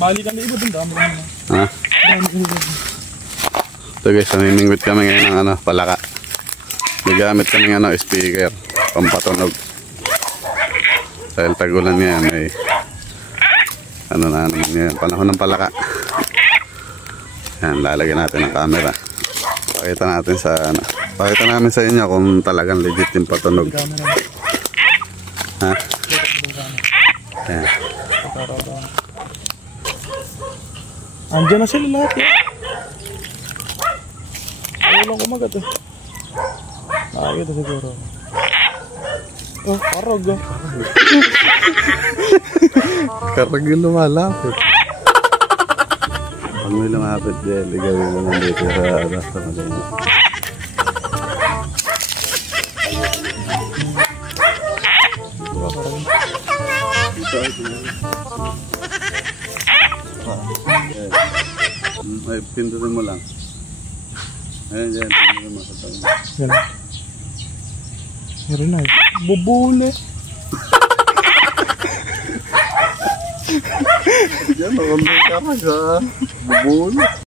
Balikan na iba dun, dami naman. Ha? Ito guys, namimingwit kami ngayon ng palaka. Nagamit kami ng speaker, pampatunog. Dahil tagulan niya, may ngayon, panahon ng palaka. Yan, lalagyan natin ang camera. Pakita natin pakita namin sa inyo kung talagang legit yung patunog. Ha? Yan. Andiyan na sila lahat eh. Ayaw lang kumagat eh. Nakakita siguro. Oh, karag ah. Karag yung lumalapit. Pag may lumapit dyan, ligawin mo lang dito sa rasta na ganyan. Ay, pindutin mo lang. Ayan dyan, pindutin mo sa tayo. Yan. Meron na eh. Bubule. Yan, nakamay ka na sa bubule.